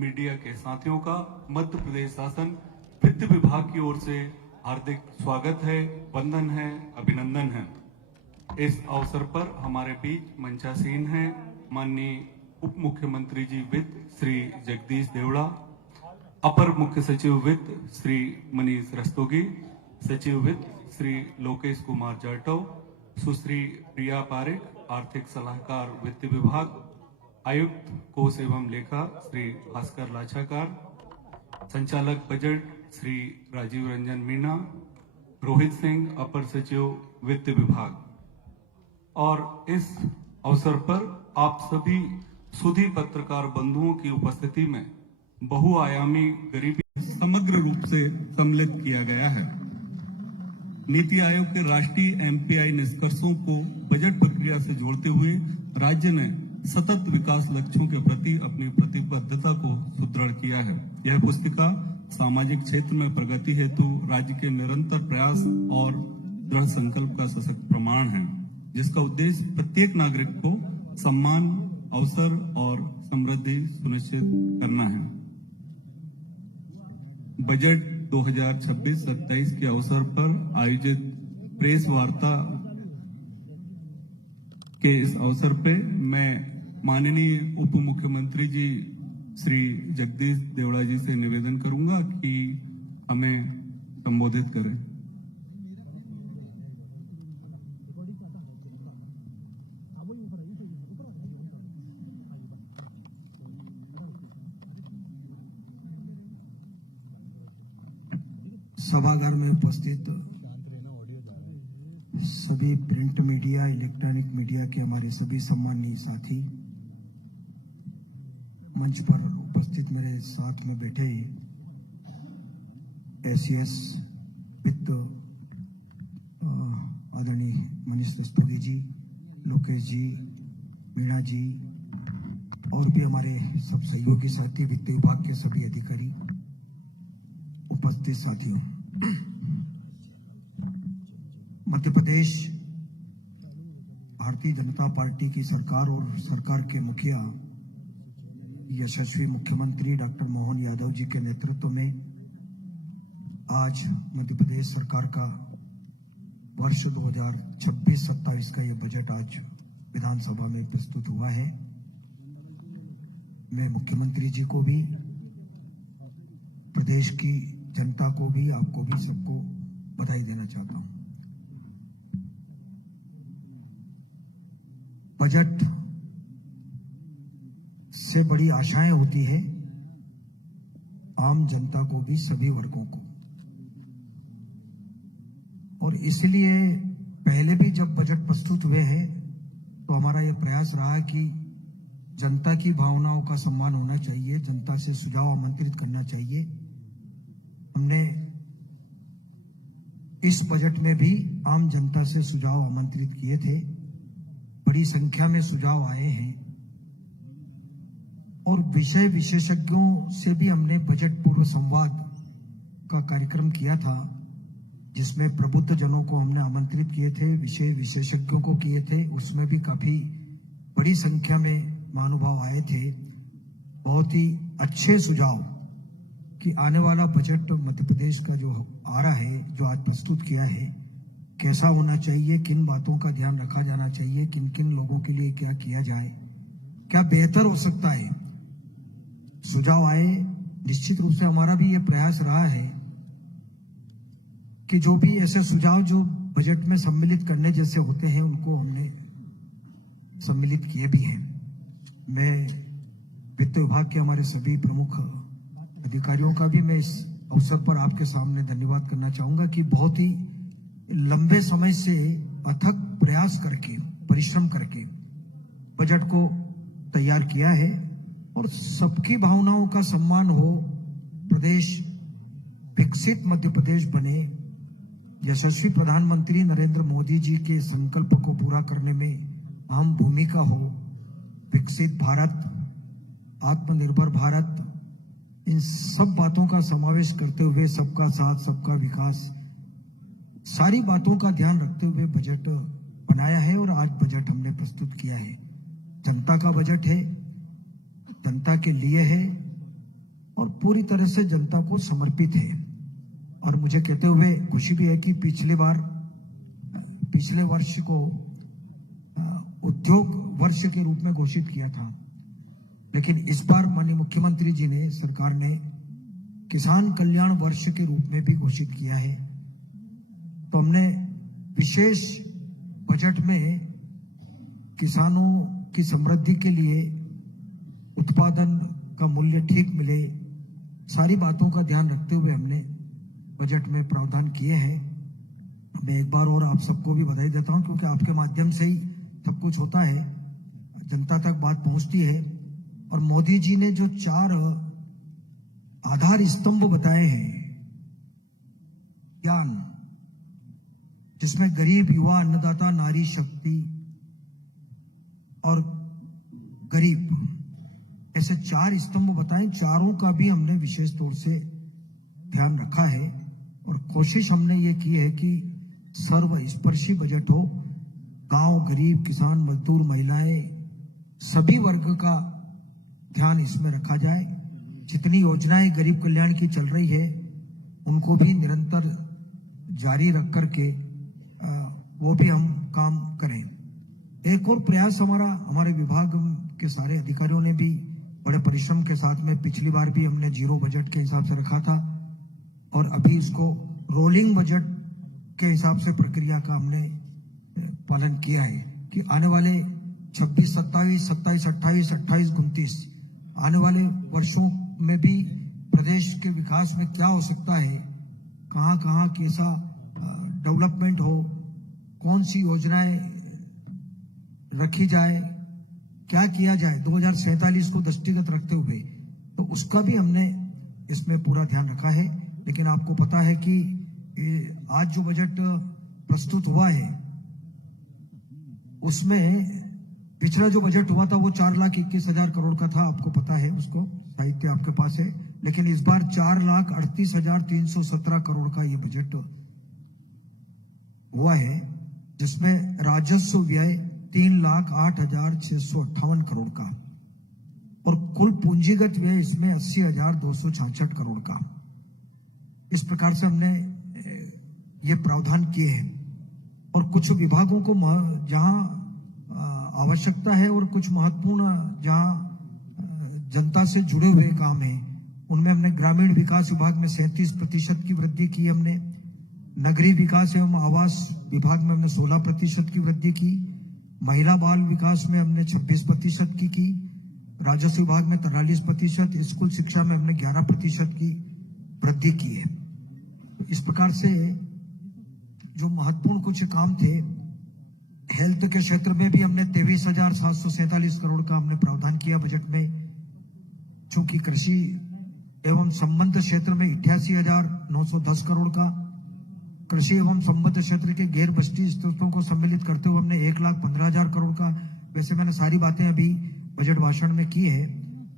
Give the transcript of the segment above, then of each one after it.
Media के साथियों का मध्य प्रदेश शासन वित्त विभाग की ओर से हार्दिक स्वागत है, वंदन है, अभिनंदन है। इस अवसर पर हमारे बीच मंचासीन हैं माननीय उप मुख्यमंत्री जी वित्त श्री जगदीश देवड़ा, अपर मुख्य सचिव वित्त श्री मनीष रस्तोगी, सचिव वित्त श्री लोकेश कुमार जाटव, सुश्री प्रिया पारेख, आर्थिक सलाहकार वित्त विभाग, आयुक्त कोष एवं लेखा श्री भास्कर लाछाकार, संचालक बजट श्री राजीव रंजन मीणा, रोहित सिंह अपर सचिव वित्त विभाग। और इस अवसर पर आप सभी सुधी पत्रकार बंधुओं की उपस्थिति में बहुआयामी गरीबी समग्र रूप से सम्मिलित किया गया है। नीति आयोग के राष्ट्रीय एमपीआई निष्कर्षों को बजट प्रक्रिया से जोड़ते हुए राज्य ने सतत विकास लक्ष्यों के प्रति अपनी प्रतिबद्धता को सुदृढ़ किया है। यह पुस्तिका सामाजिक क्षेत्र में प्रगति हेतु राज्य के निरंतर प्रयास और दृढ़ संकल्प का सशक्त प्रमाण है, जिसका उद्देश्य प्रत्येक नागरिक को सम्मान, अवसर और समृद्धि सुनिश्चित करना है। बजट 2026-27 के अवसर पर आयोजित प्रेस वार्ता के इस अवसर पे मैं माननीय उप मुख्यमंत्री जी श्री जगदीश देवड़ा जी से निवेदन करूंगा कि हमें संबोधित करें। सभागार में उपस्थित सभी प्रिंट मीडिया, इलेक्ट्रॉनिक मीडिया के हमारे सभी सम्मानीय साथी, मंच पर उपस्थित मेरे साथ में बैठे एसीएस वित्त आदरणीय मनीष रस्तोगी जी, लोकेश जी, मीणा जी और भी हमारे सब सहयोगी साथी, वित्त विभाग के सभी अधिकारी, उपस्थित साथियों। मध्य प्रदेश भारतीय जनता पार्टी की सरकार और सरकार के मुखिया यशस्वी मुख्यमंत्री डॉक्टर मोहन यादव जी के नेतृत्व में आज मध्य प्रदेश सरकार का वर्ष 2026-27 का यह बजट आज विधानसभा में प्रस्तुत हुआ है। मैं मुख्यमंत्री जी को भी, प्रदेश की जनता को भी, आपको भी, सबको बधाई देना चाहता हूं। बजट से बड़ी आशाएं होती है आम जनता को भी, सभी वर्गों को, और इसलिए पहले भी जब बजट प्रस्तुत हुए हैं तो हमारा यह प्रयास रहा कि जनता की भावनाओं का सम्मान होना चाहिए, जनता से सुझाव आमंत्रित करना चाहिए। हमने इस बजट में भी आम जनता से सुझाव आमंत्रित किए थे। बड़ी संख्या में सुझाव आए हैं और विषय विशेषज्ञों से भी हमने बजट पूर्व संवाद का कार्यक्रम किया था, जिसमें प्रबुद्ध जनों को हमने आमंत्रित किए थे, विषय विशेषज्ञों को किए थे। उसमें भी काफी बड़ी संख्या में महानुभाव आए थे। बहुत ही अच्छे सुझाव कि आने वाला बजट मध्य प्रदेश का जो आ रहा है, जो आज प्रस्तुत किया है, कैसा होना चाहिए, किन बातों का ध्यान रखा जाना चाहिए, किन किन लोगों के लिए क्या किया जाए, क्या बेहतर हो सकता है, सुझाव आए। निश्चित रूप से हमारा भी ये प्रयास रहा है कि जो भी ऐसे सुझाव जो बजट में सम्मिलित करने जैसे होते हैं, उनको हमने सम्मिलित किए भी हैं। मैं वित्त विभाग के हमारे सभी प्रमुख अधिकारियों का भी मैं इस अवसर पर आपके सामने धन्यवाद करना चाहूंगा कि बहुत ही लंबे समय से अथक प्रयास करके, परिश्रम करके बजट को तैयार किया है और सबकी भावनाओं का सम्मान हो, प्रदेश विकसित मध्य प्रदेश बने, यशस्वी प्रधानमंत्री नरेंद्र मोदी जी के संकल्प को पूरा करने में अहम भूमिका हो, विकसित भारत, आत्मनिर्भर भारत, इन सब बातों का समावेश करते हुए सबका साथ, सबका विकास, सारी बातों का ध्यान रखते हुए बजट बनाया है और आज बजट हमने प्रस्तुत किया है। जनता का बजट है, जनता के लिए है, और पूरी तरह से जनता को समर्पित है। और मुझे कहते हुए खुशी भी है कि पिछले वर्ष को उद्योग वर्ष के रूप में घोषित किया था, लेकिन इस बार माननीय मुख्यमंत्री जी ने, सरकार ने किसान कल्याण वर्ष के रूप में भी घोषित किया है। तो हमने विशेष बजट में किसानों की समृद्धि के लिए, उत्पादन का मूल्य ठीक मिले, सारी बातों का ध्यान रखते हुए हमने बजट में प्रावधान किए हैं। मैं एक बार और आप सबको भी बधाई देता हूं, क्योंकि आपके माध्यम से ही सब कुछ होता है, जनता तक बात पहुंचती है। और मोदी जी ने जो 4 आधार स्तंभ बताए हैं, ज्ञान, जिसमें गरीब, युवा, अन्नदाता, नारी शक्ति और गरीब, ऐसे 4 स्तंभ बताए, चारों का भी हमने विशेष तौर से ध्यान रखा है। और कोशिश हमने ये की है कि सर्वस्पर्शी बजट हो, गांव, गरीब, किसान, मजदूर, महिलाएं, सभी वर्ग का ध्यान इसमें रखा जाए। जितनी योजनाएं गरीब कल्याण की चल रही है, उनको भी निरंतर जारी रख करके वो भी हम काम करें। एक और प्रयास हमारे विभाग के सारे अधिकारियों ने भी बड़े परिश्रम के साथ में, पिछली बार भी हमने 0 बजट के हिसाब से रखा था, और अभी इसको रोलिंग बजट के हिसाब से प्रक्रिया का हमने पालन किया है कि आने वाले 26-27, 27-28, 28-29 आने वाले वर्षों में भी प्रदेश के विकास में क्या हो सकता है, कहां कहां कैसा डेवलपमेंट हो, कौन सी योजनाएं रखी जाए, क्या किया जाए 2047 को दृष्टिगत रखते हुए, तो उसका भी हमने इसमें पूरा ध्यान रखा है। लेकिन आपको पता है कि आज जो बजट प्रस्तुत हुआ है, उसमें पिछला जो बजट हुआ था वो 4,21,000 करोड़ का था, आपको पता है, उसको साहित्य आपके पास है। लेकिन इस बार 4,38,317 करोड़ का ये बजट हुआ है, जिसमें राजस्व व्यय 3,08,658 करोड़ का और कुल पूंजीगत व्यय इसमें 80,266 करोड़ का। इस प्रकार से हमने ये प्रावधान किए हैं। और कुछ विभागों को जहां आवश्यकता है और कुछ महत्वपूर्ण जहां जनता से जुड़े हुए काम है, उनमें हमने ग्रामीण विकास विभाग में 37% की वृद्धि की, हमने नगरीय विकास एवं आवास विभाग में हमने 16% की वृद्धि की, महिला बाल विकास में हमने 26% की, राजस्व विभाग में 43%, स्कूल शिक्षा में हमने 11% की वृद्धि की है। इस प्रकार से जो महत्वपूर्ण कुछ काम थे, हेल्थ के क्षेत्र में भी हमने 23,747 करोड़ का हमने प्रावधान किया बजट में। चूंकि कृषि एवं संबद्ध क्षेत्र में 88,910 करोड़ का, कृषि एवं संबद्ध क्षेत्र के गैर बस्ती स्रोतों को सम्मिलित करते हुए हमने 1,15,000 करोड़ का। वैसे मैंने सारी बातें अभी बजट भाषण में की है,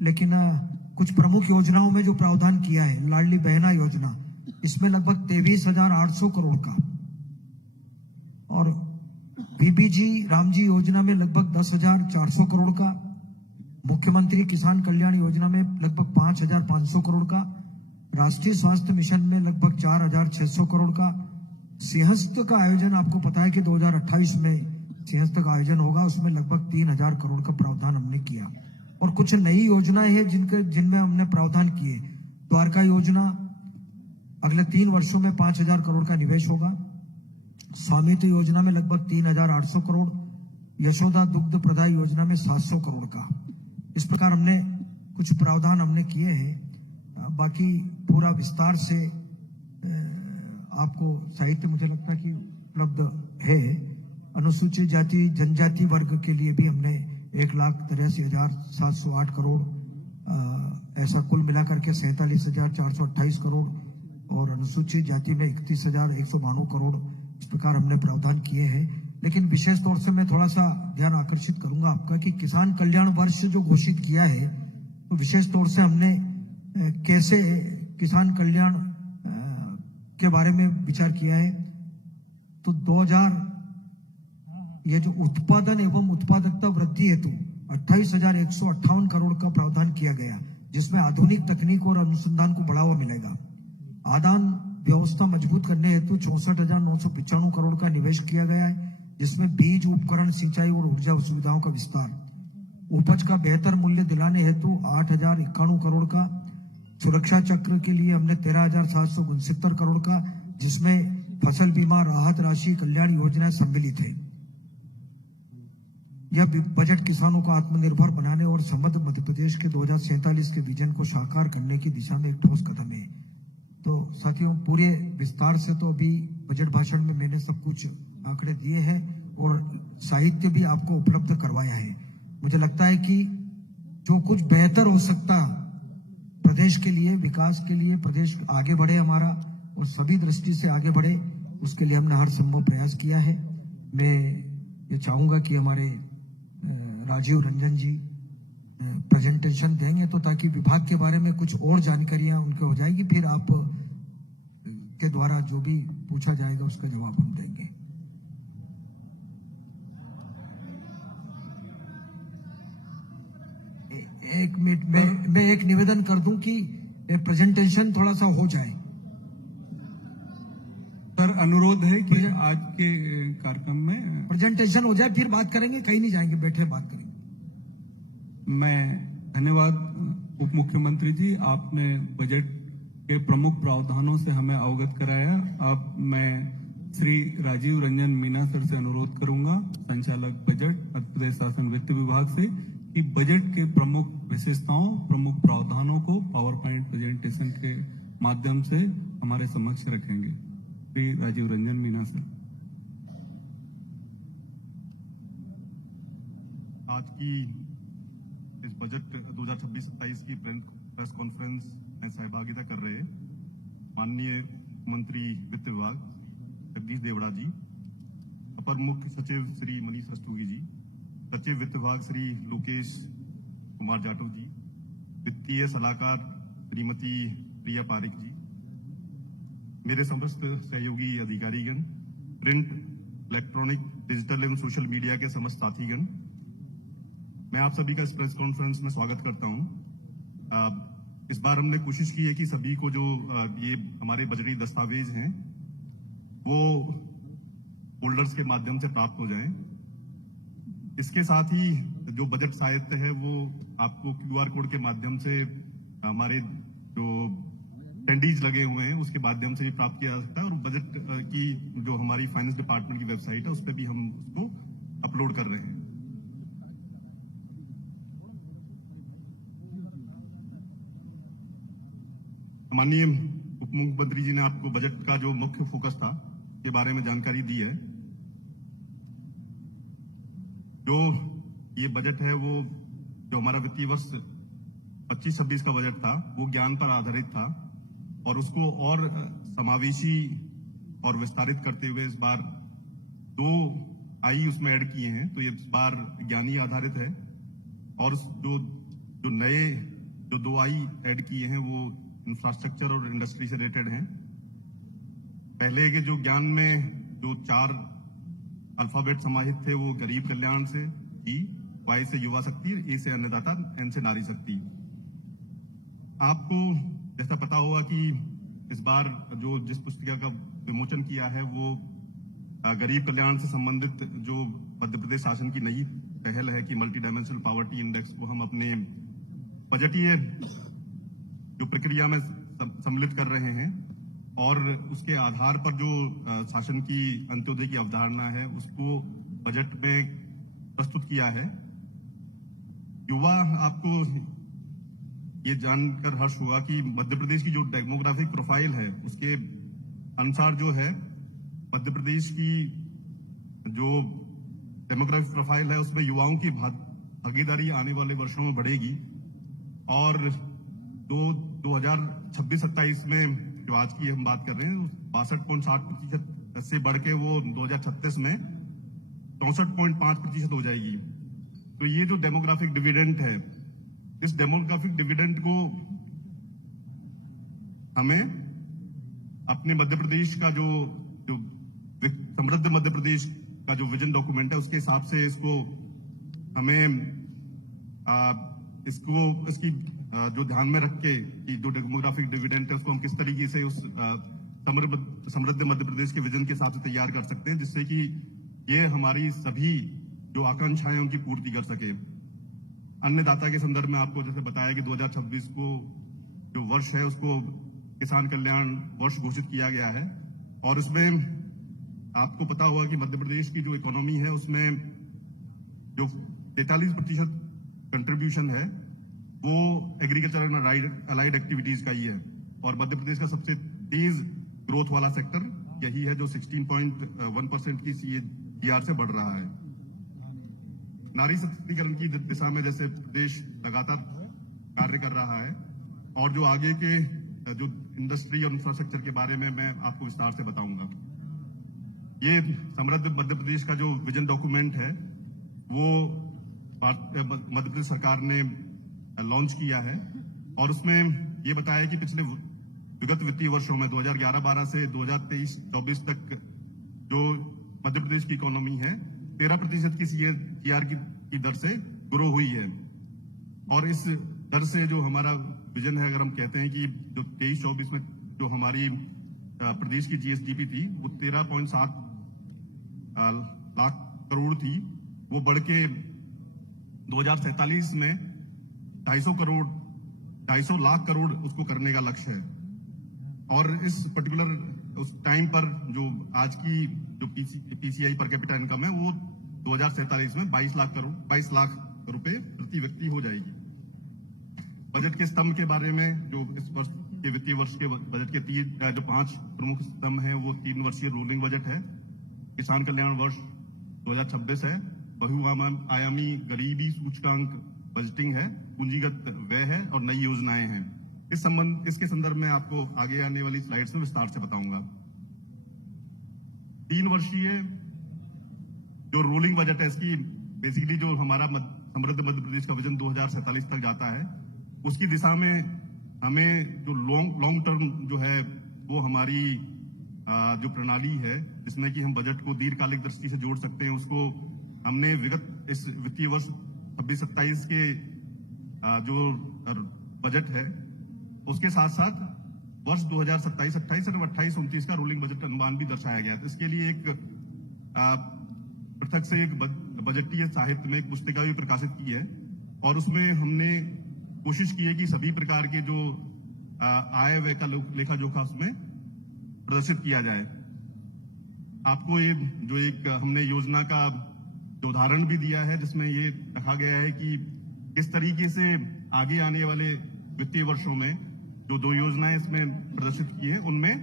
लेकिन कुछ प्रमुख योजनाओं में जो प्रावधान किया है, लाडली बहना योजना, इसमें लगभग 23,800 करोड़ का, और बीबीजी रामजी योजना में लगभग 10,400 करोड़ का, मुख्यमंत्री किसान कल्याण योजना में लगभग 5,500 करोड़ का, राष्ट्रीय स्वास्थ्य मिशन में लगभग 4,600 करोड़ का, सिंहस्थ का आयोजन आपको पता है कि 2028 में सिंहस्थ का आयोजन होगा, उसमें लगभग 3,000 करोड़ का प्रावधान हमने किया। और कुछ नई योजनाएं हैं जिनमें हमने प्रावधान किए। द्वारका योजना अगले 3 वर्षों में 5,000 करोड़ का निवेश होगा। स्वामित्व योजना में लगभग 3,800 करोड़, यशोदा दुग्ध प्रदाय योजना में 700 करोड़ का। इस प्रकार हमने कुछ प्रावधान हमने किए हैं। बाकी पूरा विस्तार से आपको साहित्य मुझे लगता है कि उपलब्ध है। अनुसूचित जाति जनजाति वर्ग के लिए भी हमने 1,83,708 करोड़, ऐसा कुल मिलाकर के 47,428 करोड़, और अनुसूचित जाति में 31,192 करोड़, इस प्रकार हमने प्रावधान किए हैं। लेकिन विशेष तौर से मैं थोड़ा सा ध्यान आकर्षित करूंगा आपका कि किसान कल्याण वर्ष जो घोषित किया है, तो विशेष तौर से हमने कैसे किसान कल्याण के बारे में विचार किया है। तो 2000 ये जो उत्पादन एवं उत्पादकता वृद्धि हेतु 28,158 करोड़ का प्रावधान किया गया, जिसमें आधुनिक तकनीक और अनुसंधान को बढ़ावा मिलेगा। आदान व्यवस्था मजबूत करने हेतु 64,995 करोड़ का निवेश किया गया है, जिसमें बीज, उपकरण, सिंचाई और ऊर्जा सुविधाओं का विस्तार। उपज का बेहतर मूल्य दिलाने हेतु 8,091 करोड़ का, सुरक्षा चक्र के लिए हमने 13,769 करोड़ का, जिसमें फसल बीमा, राहत राशि, कल्याण योजनाएं सम्मिलित है। यह बजट किसानों को आत्मनिर्भर बनाने और समृद्ध मध्य प्रदेश के 2047 के विजन को साकार करने की दिशा में एक ठोस कदम है। तो साथियों, पूरे विस्तार से तो अभी बजट भाषण में मैंने सब कुछ आंकड़े दिए हैं और साहित्य भी आपको उपलब्ध करवाया है। मुझे लगता है कि जो कुछ बेहतर हो सकता प्रदेश के लिए, विकास के लिए, प्रदेश आगे बढ़े हमारा और सभी दृष्टि से आगे बढ़े, उसके लिए हमने हर संभव प्रयास किया है। मैं ये चाहूंगा कि हमारे राजीव रंजन जी प्रेजेंटेशन देंगे, तो ताकि विभाग के बारे में कुछ और जानकारियां उनके हो जाएगी, फिर आप के द्वारा जो भी पूछा जाएगा उसका जवाब हम देंगे। एक मिनट, मैं एक निवेदन कर दूं कि प्रेजेंटेशन थोड़ा सा हो जाए। सर, अनुरोध है कि आज के कार्यक्रम में प्रेजेंटेशन हो जाए, फिर बात करेंगे, कहीं नहीं जाएंगे, बैठे बात करेंगे। मैं धन्यवाद उप मुख्यमंत्री जी, आपने बजट के प्रमुख प्रावधानों से हमें अवगत कराया। अब मैं श्री राजीव रंजन मीना सर से अनुरोध करूंगा, संचालक बजट मध्य प्रदेश शासन वित्त विभाग से, कि बजट के प्रमुख विशेषताओं, प्रमुख प्रावधानों को पावर पॉइंट प्रेजेंटेशन के माध्यम से हमारे समक्ष रखेंगे। श्री राजीव रंजन मीना सर। आज की इस बजट 2026-27 की प्रेस कॉन्फ्रेंस में सहभागिता कर रहे माननीय मंत्री वित्त विभाग जगदीश देवड़ा जी, अपर मुख्य सचिव श्री मनीष रस्तोगी जी, सचिव वित्त विभाग श्री लोकेश कुमार जाटव जी, वित्तीय सलाहकार श्रीमती प्रिया पारिक जी, मेरे समस्त सहयोगी अधिकारीगण, प्रिंट, इलेक्ट्रॉनिक, डिजिटल एवं सोशल मीडिया के समस्त साथीगण, मैं आप सभी का इस प्रेस कॉन्फ्रेंस में स्वागत करता हूं। इस बार हमने कोशिश की है कि सभी को जो ये हमारे बजटीय दस्तावेज हैं वो फोल्डर्स के माध्यम से प्राप्त हो जाएं। इसके साथ ही जो बजट साहित्य है वो आपको QR कोड के माध्यम से हमारे जो अटेंडीज लगे हुए हैं उसके माध्यम से भी प्राप्त किया जा सकता है, और बजट की जो हमारी फाइनेंस डिपार्टमेंट की वेबसाइट है उस पर भी हम उसको अपलोड कर रहे हैं। माननीय उप मुख्यमंत्री जी ने आपको बजट का जो मुख्य फोकस था के बारे में जानकारी दी है। जो ये बजट है वो जो हमारा वित्तीय वर्ष 25-26 का बजट था वो ज्ञान पर आधारित था, और उसको और समावेशी और विस्तारित करते हुए इस बार 2 आई उसमें ऐड किए हैं। तो ये इस बार ज्ञानी आधारित है, और जो नए 2 आई ऐड किए हैं वो इंफ्रास्ट्रक्चर और इंडस्ट्री से रिलेटेड हैं। पहले के जो ज्ञान में जो 4 अल्फाबेट समाहित थे वो गरीब कल्याण से, ई, वाई से युवा शक्ति, ए से अन्नदाता, एन से नारी शक्ति। आपको जैसा पता होगा कि इस बार जो जिस पुस्तिका का विमोचन किया है वो गरीब कल्याण से संबंधित जो मध्य प्रदेश शासन की नई पहल है कि मल्टी डायमेंशनल पॉवर्टी इंडेक्स को हम अपने बजटीय जो प्रक्रिया में सम्मिलित कर रहे हैं, और उसके आधार पर जो शासन की अंत्योदय की अवधारणा है उसको बजट में प्रस्तुत किया है। युवा, आपको ये जानकर हर्ष हुआ कि मध्य प्रदेश की जो डेमोग्राफिक प्रोफाइल है उसके अनुसार जो है मध्य प्रदेश की जो डेमोग्राफिक प्रोफाइल है उसमें युवाओं की भागीदारी आने वाले वर्षों में बढ़ेगी, और 2026-27 में जो आज की हम बात कर रहे हैं 62.7% से बढ़ के वो 2036 में 64.5% हो जाएगी। तो ये जो डेमोग्राफिक डिविडेंड है, इस डेमोग्राफिक डिविडेंड को हमें अपने मध्य प्रदेश का जो समृद्ध मध्य प्रदेश का जो विजन डॉक्यूमेंट है उसके हिसाब से इसको हमें इसकी जो ध्यान में रख के कि जो डेमोग्राफिक डिविडेंड है उसको हम किस तरीके से उस समृद्ध मध्य प्रदेश के विजन के हिसाब से तैयार कर सकते हैं, जिससे कि ये हमारी सभी जो आकांक्षाएं उनकी पूर्ति कर सके। अन्नदाता के संदर्भ में आपको जैसे बताया कि 2026 को जो वर्ष है उसको किसान कल्याण वर्ष घोषित किया गया है, और उसमें आपको पता होगा कि मध्य प्रदेश की जो इकोनॉमी है उसमें जो 43% कंट्रीब्यूशन है वो एग्रीकल्चर एंड अलाइड एक्टिविटीज का ही है, और मध्य प्रदेश का सबसे तेज ग्रोथ वाला सेक्टर यही है जो 16.1% की CAGR से बढ़ रहा है। नारी सशक्तिकरण की दिशा में जैसे प्रदेश लगातार कार्य कर रहा है, और जो आगे के जो इंडस्ट्री और इंफ्रास्ट्रक्चर के बारे में मैं आपको विस्तार से बताऊंगा। ये समृद्ध मध्य प्रदेश का जो विजन डॉक्यूमेंट है वो मध्य प्रदेश सरकार ने लॉन्च किया है, और उसमें ये बताया कि पिछले विगत वित्तीय वर्षों में 2011-12 से 2023-24 तक जो मध्य प्रदेश की इकोनॉमी है 13% की CAGR की दर से ग्रो हुई है, और इस दर से जो हमारा विजन है, अगर हम कहते हैं कि जो 23-24 में जो हमारी प्रदेश की GSDP थी वो 13.7 लाख करोड़ थी, वो बढ़ के 2047 में 250 लाख करोड़ उसको करने का लक्ष्य है। और इस पर्टिकुलर उस टाइम पर जो आज की जो PCI पर कैपिटा इनकम है वो 2047 में 22 लाख रुपए प्रति व्यक्ति हो जाएगी। बजट के स्तंभ के बारे में जो इस वर्ष के वित्तीय वर्ष के बजट के जो 5 प्रमुख स्तंभ हैं वो 3 वर्षीय रोलिंग बजट है, किसान कल्याण वर्ष 2026 है, बहुआयामी गरीबी सूचकांक बजटिंग है, पूंजीगत व्यय है, और नई योजनाएं हैं। इसके संदर्भ में आपको आगे आने वाली स्लाइड्स में विस्तार से बताऊंगा। 3 वर्षीय जो रोलिंग बजट है इसकी बेसिकली जो हमारा समृद्ध मध्य प्रदेश का विजन 2047 तक जाता है, उसकी दिशा में हमें जो लॉन्ग टर्म जो है वो हमारी जो प्रणाली है जिसमें कि हम बजट को दीर्घकालिक दृष्टि से जोड़ सकते हैं, उसको हमने विगत इस वित्तीय वर्ष 26-27 के जो बजट है उसके साथ साथ वर्ष 2027-28 और 28-29 का रोलिंग बजट अनुमान भी दर्शाया गया। तो इसके लिए एक पृथक से एक बजटीय साहित्य में एक पुस्तिका भी प्रकाशित की है, और उसमें हमने कोशिश की है कि सभी प्रकार के जो आय व्यय का लेखा जोखा उसमें प्रदर्शित किया जाए। आपको ये जो एक हमने योजना का जो उदाहरण भी दिया है जिसमें ये रखा गया है कि किस तरीके से आगे आने वाले वित्तीय वर्षों में जो 2 योजनाएं इसमें प्रदर्शित की है उनमें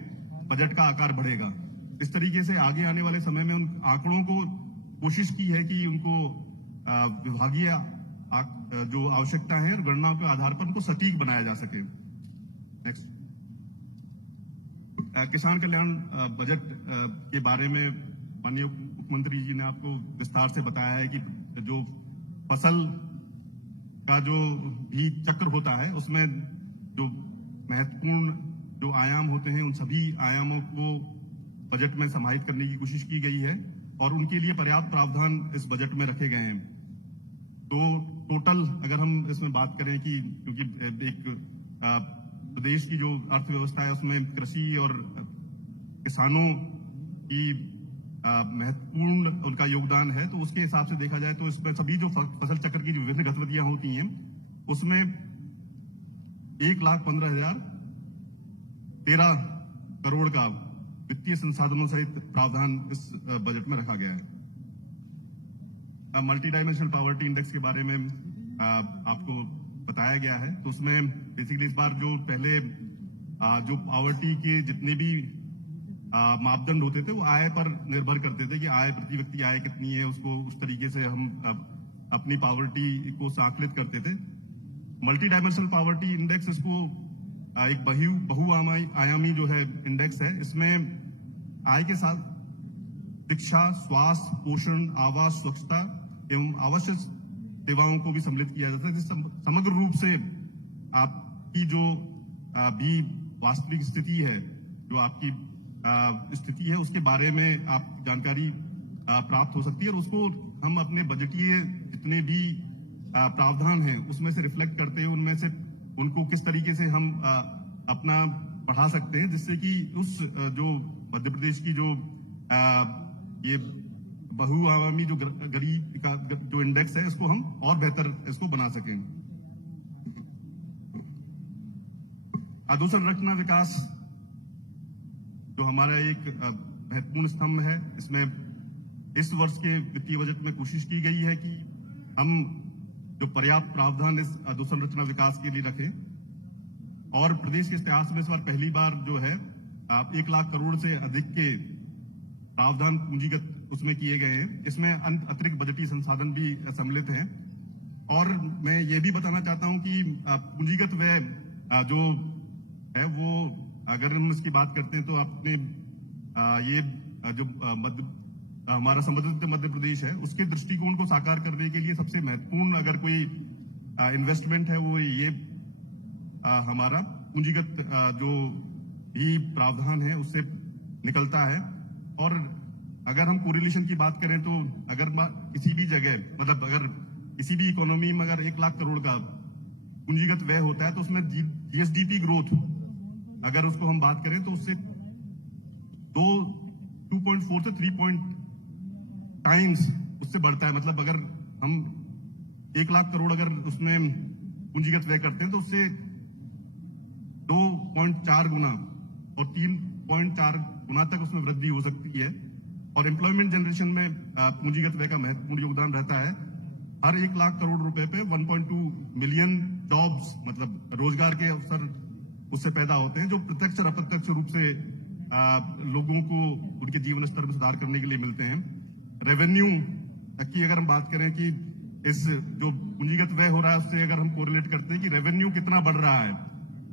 बजट का आकार बढ़ेगा। इस तरीके से आगे आने वाले समय में उन आंकड़ों को कोशिश की है कि उनको विभागीय जो आवश्यकता है और गणनाओं के आधार पर उनको सटीक बनाया जा सके। नेक्स्ट, किसान कल्याण बजट के बारे में माननीय मुख्यमंत्री जी ने आपको विस्तार से बताया है कि जो फसल का जो भी चक्र होता है उसमें जो महत्वपूर्ण जो आयाम होते हैं उन सभी आयामों को बजट में समाहित करने की कोशिश की गई है, और उनके लिए पर्याप्त प्रावधान इस बजट में रखे गए हैं। तो टोटल अगर हम इसमें बात करें कि क्योंकि एक प्रदेश की जो अर्थव्यवस्था है उसमें कृषि और किसानों की महत्वपूर्ण उनका योगदान है, तो उसके हिसाब से देखा जाए तो इसमें सभी जो फसल चक्र की जो विभिन्न गतिविधियां होती हैं उसमें 1,15,013 करोड़ का वित्तीय संसाधनों सहित प्रावधान इस बजट में रखा गया है। मल्टी डायमेंशनल पॉवर्टी इंडेक्स के बारे में आपको बताया गया है, तो उसमें बेसिकली इस बार जो पहले जो पॉवर्टी के जितने भी मापदंड होते थे वो आय पर निर्भर करते थे कि आय प्रति व्यक्ति आय कितनी है, उसको उस तरीके से हम अपनी पॉवर्टी को आकलित करते थे। मल्टी डायमेंशनल पॉवर्टी इंडेक्स इसको एक बहुआयामी जो है इंडेक्स है, इसमें आय के साथ शिक्षा, स्वास्थ्य, पोषण, आवास, स्वच्छता एवं आवश्यक सेवाओं को भी सम्मिलित किया जाता है। समग्र रूप से आपकी जो भी वास्तविक स्थिति है, जो आपकी स्थिति है उसके बारे में आप जानकारी प्राप्त हो सकती है, और उसको हम अपने बजटीय जितने भी प्रावधान हैं उसमें से रिफ्लेक्ट करते हैं, उनमें से उनको किस तरीके से हम अपना बढ़ा सकते हैं, जिससे कि उस जो मध्य प्रदेश की जो ये बहुआवामी जो गरीब का जो इंडेक्स है, इसको हम और बेहतर इसको बना सकें। अधोसंरचना विकास जो हमारा एक महत्वपूर्ण स्तंभ है, इसमें इस वर्ष के वित्तीय बजट में कोशिश की गई है कि हम जो पर्याप्त प्रावधान इस अधोसंरचना विकास के लिए रखें। और प्रदेश के इतिहास में इस बार पहली बार जो है 1 लाख करोड़ से अधिक के प्रावधान पूंजीगत उसमें किए गए हैं। इसमें अतिरिक्त बजटीय संसाधन भी सम्मिलित हैं। और मैं ये भी बताना चाहता हूं कि पूंजीगत व्यय जो है वो, अगर हम इसकी बात करते हैं तो आपने ये जो हमारा समृद्ध मध्य प्रदेश है, उसके दृष्टिकोण को साकार करने के लिए सबसे महत्वपूर्ण अगर कोई इन्वेस्टमेंट है वो ये हमारा पूंजीगत जो भी प्रावधान है उससे निकलता है। और अगर हम कोरिलेशन की बात करें तो अगर किसी भी जगह, मतलब अगर किसी भी इकोनॉमी में अगर 1 लाख करोड़ का पूंजीगत व्यय होता है तो उसमें जीएसडीपी ग्रोथ अगर उसको हम बात करें तो उससे 2.4 से 3 टाइम्स उससे बढ़ता है। मतलब अगर हम 1 लाख करोड़ अगर उसमें पूंजीगत व्यय करते हैं तो उससे 2.4 गुना और 3.4 गुना तक उसमें वृद्धि हो सकती है। और एम्प्लॉयमेंट जनरेशन में पूंजीगत व्यय का महत्वपूर्ण योगदान रहता है। हर 1 लाख करोड़ रुपए पे 1.2 मिलियन जॉब्स, मतलब रोजगार के अवसर उससे पैदा होते हैं, जो प्रत्यक्ष और अप्रत्यक्ष रूप से लोगों को उनके जीवन स्तर में सुधार करने के लिए मिलते हैं। रेवेन्यू की अगर हम बात करें कि इस जो पूंजीगत व्यय हो रहा है उससे अगर हम कोरिलेट करते हैं कि रेवेन्यू कितना बढ़ रहा है,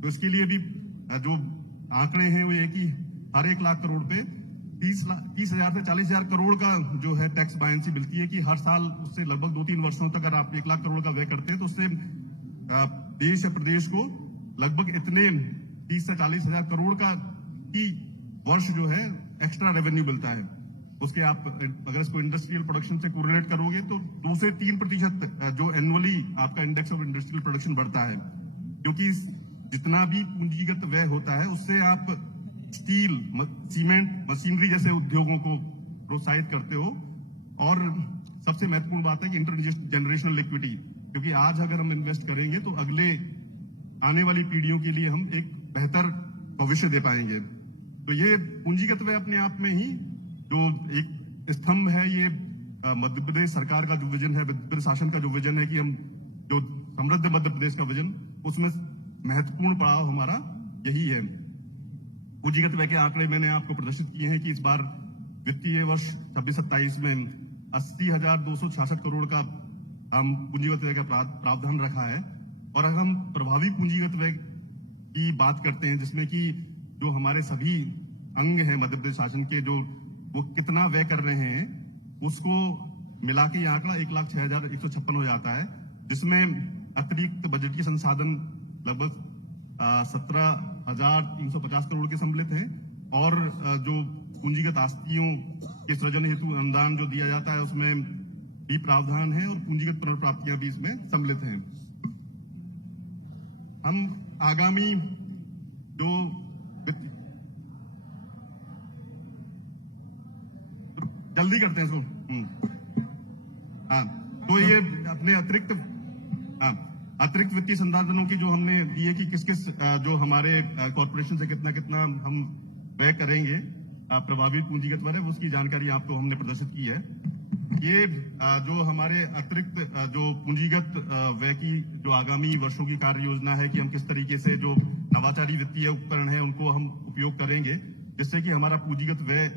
तो इसके लिए भी जो आंकड़े हैं वो ये कि हर 1 लाख करोड़ पे 30,000 से 40,000 करोड़ का जो है टैक्स बायंसी मिलती है कि हर साल उससे लगभग 2-3 वर्षों तक अगर आप 1 लाख करोड़ का व्यय करते हैं तो उससे देश या प्रदेश को लगभग इतने 30 से 40,000 करोड़ का ही वर्ष जो है एक्स्ट्रा रेवेन्यू मिलता है। उसके आप अगर इसको इंडस्ट्रियल प्रोडक्शन से कोरिलेट करोगे तो 2 से 3% जो एनुअली आपका इंडेक्स ऑफ इंडस्ट्रियल प्रोडक्शन बढ़ता है, क्योंकि जितना भी पूंजीगत व्यय होता है उससे आप स्टील, सीमेंट, मशीनरी जैसे उद्योगों को प्रोत्साहित करते हो। और सबसे महत्वपूर्ण बात है कि इंटर जनरेशनल इक्विटी, क्योंकि आज अगर हम इन्वेस्ट करेंगे तो अगले आने वाली पीढ़ियों के लिए हम एक बेहतर भविष्य दे पाएंगे। तो ये पूंजीगत व्यय अपने आप में ही जो एक स्तंभ है, ये मध्य प्रदेश सरकार का जो विजन है, वित्त शासन का जो विजन है कि हम जो समृद्ध मध्य प्रदेश का विजन, उसमें महत्वपूर्ण पड़ाव हमारा यही है। पूंजीगत व्यय के आंकड़े मैंने आपको प्रदर्शित किए हैं कि इस बार वित्तीय वर्ष 26-27 में 80,266 करोड़ का हम पूंजीगत व्यय का प्रावधान रखा है। और अगर हम प्रभावी पूंजीगत व्यय की बात करते हैं, जिसमें कि जो हमारे सभी अंग हैं मध्य प्रदेश शासन के, जो वो कितना व्यय कर रहे हैं, उसको मिला के आंकड़ा 1,06,156 हो जाता है, जिसमें अतिरिक्त बजटीय संसाधन लगभग 17,350 करोड़ के सम्मिलित हैं। और जो पूंजीगत आस्तियों के सृजन हेतु अनुदान जो दिया जाता है उसमें भी प्रावधान है और पूंजीगत पुनर्प्राप्तियां भी इसमें सम्मिलित हैं। हम आगामी जो जल्दी करते हैं इसको, हाँ, तो ये अपने अतिरिक्त वित्तीय संसाधनों की जो हमने दिए कि किस किस जो हमारे कॉर्पोरेशन से कितना कितना हम व्यय करेंगे प्रभावी पूंजीगत व्यय, उसकी जानकारी आपको हमने प्रदर्शित की है। ये जो हमारे अतिरिक्त जो पूंजीगत व्यय की जो आगामी वर्षों की कार्य योजना है कि हम किस तरीके से जो नवाचारी वित्तीय उपकरण है उनको हम उपयोग करेंगे, जिससे कि हमारा पूंजीगत व्यय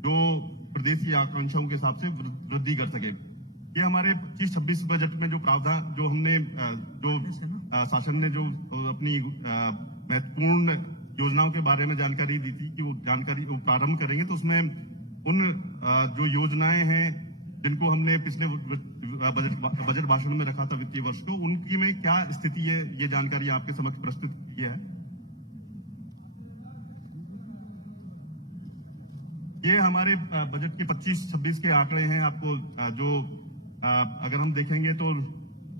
जो प्रदेश की आकांक्षाओं के हिसाब से वृद्धि कर सके। ये हमारे 25-26 बजट में जो प्रावधान जो हमने जो शासन ने जो अपनी महत्वपूर्ण योजनाओं के बारे में जानकारी दी थी कि वो जानकारी वो प्रारंभ करेंगे, तो उसमें उन जो योजनाएं हैं जिनको हमने पिछले बजट भाषण में रखा था वित्तीय वर्ष को, उनकी में क्या स्थिति है, ये जानकारी आपके समक्ष प्रस्तुत की है। ये हमारे बजट के 25-26 के आंकड़े हैं। आपको जो अगर हम देखेंगे तो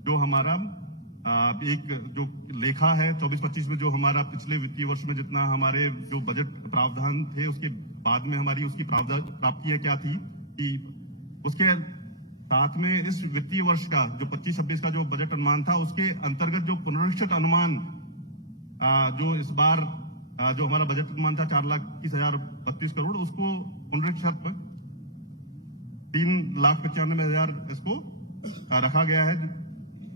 जो हमारा एक जो लेखा है 24-25 में, जो हमारा पिछले वित्तीय वर्ष में जितना हमारे जो बजट प्रावधान थे उसके बाद में हमारी उसकी प्राप्तियां क्या थी, कि उसके साथ में इस वित्तीय वर्ष का जो 25-26 का जो बजट अनुमान था उसके अंतर्गत जो पुनरीक्षित अनुमान जो इस बार जो हमारा बजट अनुमान था 4,30,032 करोड़, उसको पुनरीक्षित 3,95,000 इसको रखा गया है,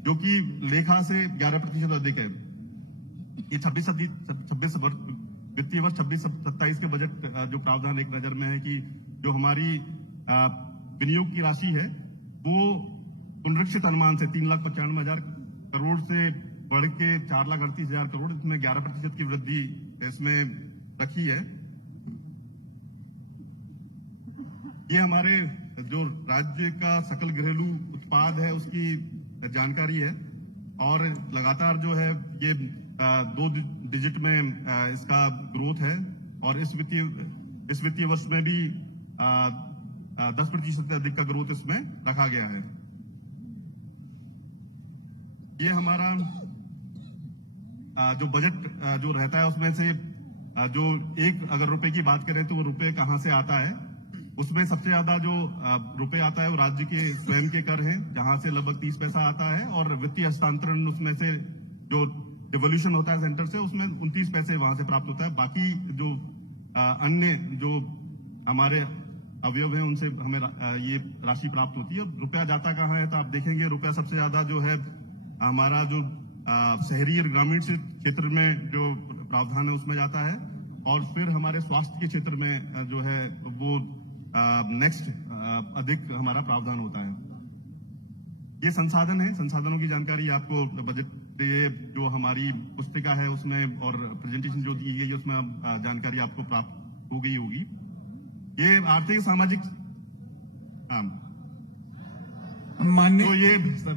जो कि लेखा से 11% अधिक है। ये 26 वित्तीय वर्ष 26-27 के बजट जो प्रावधान एक नजर में है कि जो हमारी विनियोग की राशि है वो पुनरीक्षित अनुमान से 3,95,000 करोड़ से बढ़ के 4,38,000 करोड़, इसमें 11% की वृद्धि इसमें रखी है। ये हमारे जो राज्य का सकल घरेलू उत्पाद है उसकी जानकारी है, और लगातार जो है ये 2 डिजिट में इसका ग्रोथ है, और इस वित्तीय वर्ष में भी 10% से अधिक का ग्रोथ इसमें रखा गया है। ये हमारा जो बजट जो रहता है उसमें से जो एक अगर रुपए की बात करें तो वो रुपए कहां से आता है, उसमें सबसे ज्यादा जो रुपए आता है वो राज्य के स्वयं के कर हैं, जहां से लगभग 30 पैसा आता है, और वित्तीय हस्तांतरण उसमें से जो डिवोल्यूशन होता है सेंटर से उसमें 29 पैसे वहां से प्राप्त होता है। बाकी जो अन्य जो हमारे अवयव हैं उनसे हमें ये राशि प्राप्त होती है। रुपया जाता कहाँ है तो आप देखेंगे रुपया सबसे ज्यादा जो है हमारा जो शहरी और ग्रामीण क्षेत्र में जो प्रावधान है उसमें जाता है, और फिर हमारे स्वास्थ्य के क्षेत्र में जो है वो नेक्स्ट अधिक हमारा प्रावधान होता है। ये संसाधन है, संसाधनों की जानकारी आपको बजट ये जो हमारी पुस्तिका है उसमें और प्रेजेंटेशन जो दी गई है उसमें जानकारी आपको प्राप्त हो गई होगी। ये आर्थिक सामाजिक मान्य तो ये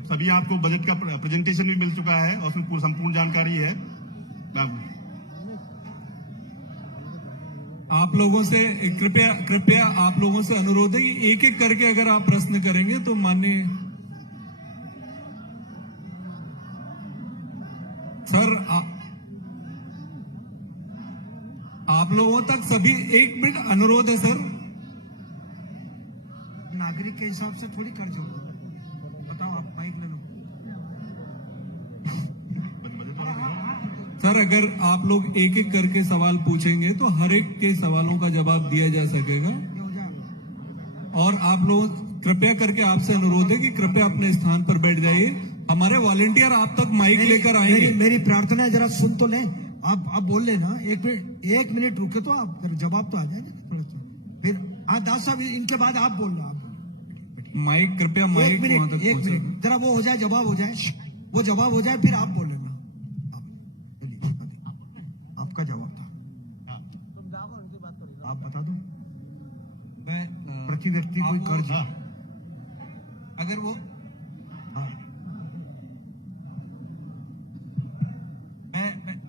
सभी आपको बजट का प्रेजेंटेशन भी मिल चुका है और उसमें संपूर्ण जानकारी है। आप लोगों से कृपया आप लोगों से अनुरोध है कि एक एक करके अगर आप प्रश्न करेंगे तो माननीय सर आप लोगों तक सभी 1 मिनट अनुरोध है सर। नागरिक के हिसाब से थोड़ी कर जाओ, बताओ आप माइक ले लो। सर अगर आप लोग एक एक करके सवाल पूछेंगे तो हर एक के सवालों का जवाब दिया जा सकेगा, और आप लोग कृपया करके आपसे अनुरोध है कि कृपया अपने स्थान पर बैठ जाइए। हमारे वॉलेंटियर आप तक माइक लेकर आएंगे। मेरी प्रार्थना है जरा सुन तो लें। आप बोल लेना, 1 मिनट रुके तो आप जवाब तो आ जाएगा थोड़ा सा। फिर दास साहब इनके बाद आप बोलना, आप माइक कृपया माइक वहां तक एक पहुंचे। मिनट जरा वो हो जाए, जवाब हो जाए, वो जवाब हो जाए फिर आप बोल लेना। आपका जवाब था, आप बता दो। मैं प्रति व्यक्ति कोई कर्ज अगर वो मैं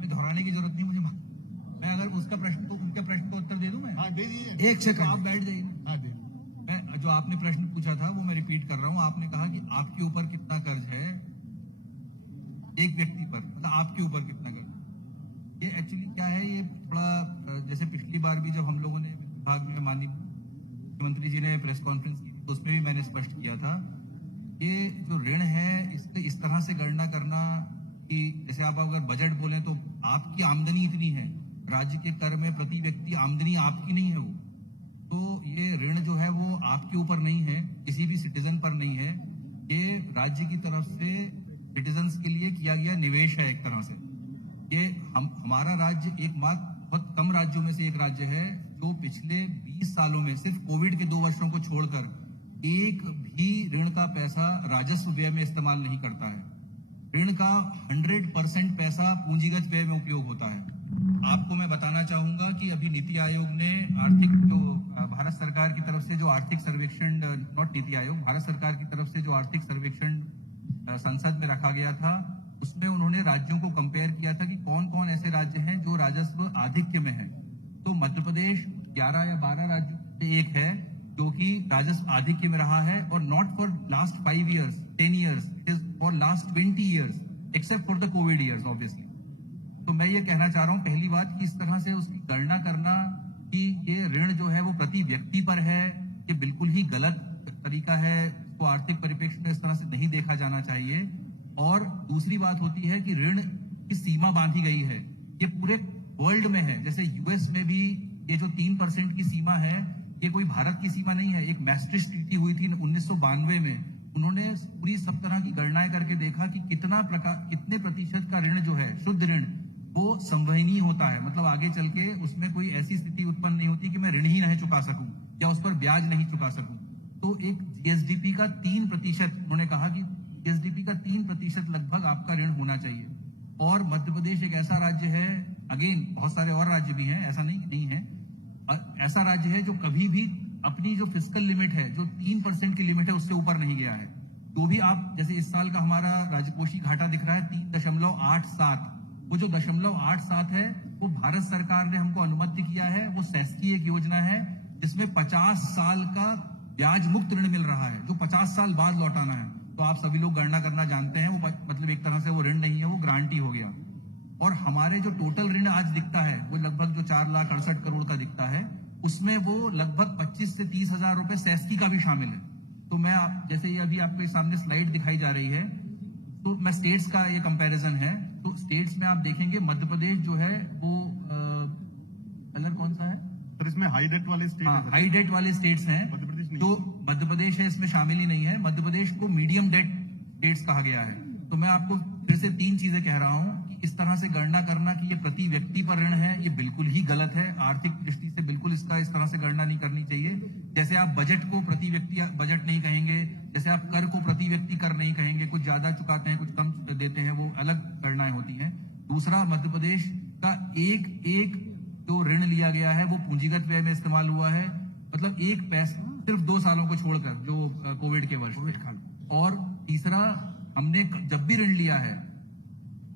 दोहराने की जरूरत नहीं मुझे। मैं अगर उसका प्रश्न को उनके प्रश्न को उत्तर दे दूं मैं। हाँ दे दीजिए। 1 सेकंड आप बैठ जाइए। हाँ दे। मैं जो आपने प्रश्न पूछा था वो मैं रिपीट कर रहा हूँ। आपने कहा कि आपके ऊपर कितना कर्ज है एक व्यक्ति पर, मतलब आपके ऊपर कितना कर्ज। ये एक्चुअली क्या है, ये थोड़ा जैसे पिछली बार भी जब हम लोगों ने विभाग में माननीय मुख्यमंत्री जी ने प्रेस कॉन्फ्रेंस की तो उसमें भी मैंने स्पष्ट किया था, ये जो ऋण है इससे इस तरह से गणना करना कि जैसे आप अगर बजट बोले तो आपकी आमदनी इतनी है, राज्य के कर में प्रति व्यक्ति आमदनी आपकी नहीं है वो, तो ये ऋण जो है वो आपके ऊपर नहीं है, किसी भी सिटीजन पर नहीं है, ये राज्य की तरफ से सिटीजन्स के लिए किया गया निवेश है एक तरह से। ये हमारा राज्य एकमात्र बहुत कम राज्यों में से एक राज्य है जो पिछले 20 सालों में सिर्फ कोविड के 2 वर्षों को छोड़कर एक भी ऋण का पैसा राजस्व व्यय में इस्तेमाल नहीं करता है। ऋण का 100% पैसा पूंजीगत व्यय में उपयोग होता है। आपको मैं बताना चाहूंगा कि अभी नीति आयोग ने आर्थिक जो भारत सरकार की तरफ से जो आर्थिक सर्वेक्षण, नॉट नीति आयोग, भारत सरकार की तरफ से जो आर्थिक सर्वेक्षण संसद में रखा गया था उसमें उन्होंने राज्यों को कंपेयर किया था कि कौन कौन ऐसे राज्य हैं जो राजस्व आधिक्य में है। तो मध्य प्रदेश 11 या 12 राज्यों से एक है जो कि राजस्व आधिक्य में रहा है, और not for last 5 years, 10 years, it is for last 20 years। Except for the Covid years obviously. तो मैं ये कहना चाह रहा हूं पहली बात कि इस तरह से उसकी गणना करना कि ये ऋण जो है वो प्रति व्यक्ति पर है, ये बिल्कुल ही गलत तरीका है। इसको आर्थिक परिप्रेक्ष्य में इस तरह से नहीं देखा जाना चाहिए। और दूसरी बात होती है कि ऋण की सीमा बांधी गई है, ये पूरे वर्ल्ड में है। जैसे यूएस में भी ये जो 3% की सीमा है, ये कोई भारत की सीमा नहीं है। एक मैस्ट्रिक्ट ट्रीटी हुई थी 1992 में, उन्होंने पूरी सब तरह की गणनाएं करके देखा कि कितने प्रतिशत का ऋण जो है, शुद्ध ऋण, वो संवहनीय होता है। मतलब आगे चल के उसमें कोई ऐसी स्थिति उत्पन्न नहीं होती कि मैं ऋण ही नहीं चुका सकूं या उस पर ब्याज नहीं चुका सकूं। तो एक जीएसडीपी का 3%, उन्होंने कहा कि जीएसडीपी का 3% लगभग आपका ऋण होना चाहिए। और मध्य प्रदेश एक ऐसा राज्य है, अगेन बहुत सारे और राज्य भी हैं, ऐसा नहीं है, ऐसा राज्य है जो कभी भी अपनी जो फिस्कल लिमिट है, जो 3% की लिमिट है, उससे ऊपर नहीं गया है। तो भी आप जैसे इस साल का हमारा राजकोषीय घाटा दिख रहा है 3.87, वो जो 0.87 है वो भारत सरकार ने हमको अनुमति किया है। वो सेस की एक योजना है जिसमें 50 साल का ब्याज मुक्त ऋण मिल रहा है, जो 50 साल बाद लौटाना है। तो आप सभी लोग गणना करना जानते हैं, वो मतलब एक तरह से वो ऋण नहीं है, वो ग्रांटी हो गया। और हमारे जो टोटल ऋण आज दिखता है वो लगभग जो 4,68,00,000 करोड़ का दिखता है, उसमें वो लगभग 25 से 30 हजार रुपए सेस्की का भी शामिल है। तो मैं जैसे ये अभी आपके सामने स्लाइड दिखाई जा रही है, तो मैं स्टेट्स का ये कंपैरिजन है। तो स्टेट्स में आप देखेंगे मध्य प्रदेश जो है वो कलर कौन सा है, सर इसमें हाई डेट वाले स्टेट हाँ, हाई डेट वाले स्टेट्स हैं। मध्य प्रदेश नहीं। तो मध्य प्रदेश है, इसमें शामिल ही नहीं है। मध्य प्रदेश को मीडियम डेट स्टेट्स कहा गया है। तो मैं आपको फिर से 3 चीजें कह रहा हूं कि इस तरह से गणना करना कि ये प्रति व्यक्ति पर ऋण है, ये बिल्कुल ही गलत है। आर्थिक दृष्टि से बिल्कुल इसका इस तरह से गणना नहीं करनी चाहिए। जैसे आप बजट को प्रति व्यक्ति बजट नहीं कहेंगे, जैसे आप कर को प्रति व्यक्ति कर नहीं कहेंगे, कुछ ज्यादा चुकाते हैं कुछ कम देते हैं, वो अलग गणनाएं होती हैं। दूसरा, मध्य प्रदेश का एक जो ऋण लिया गया है वो पूंजीगत व्यय में इस्तेमाल हुआ है, मतलब एक पैसा सिर्फ 2 सालों को छोड़कर, जो कोविड के वर्ष। और तीसरा, हमने जब भी ऋण लिया है,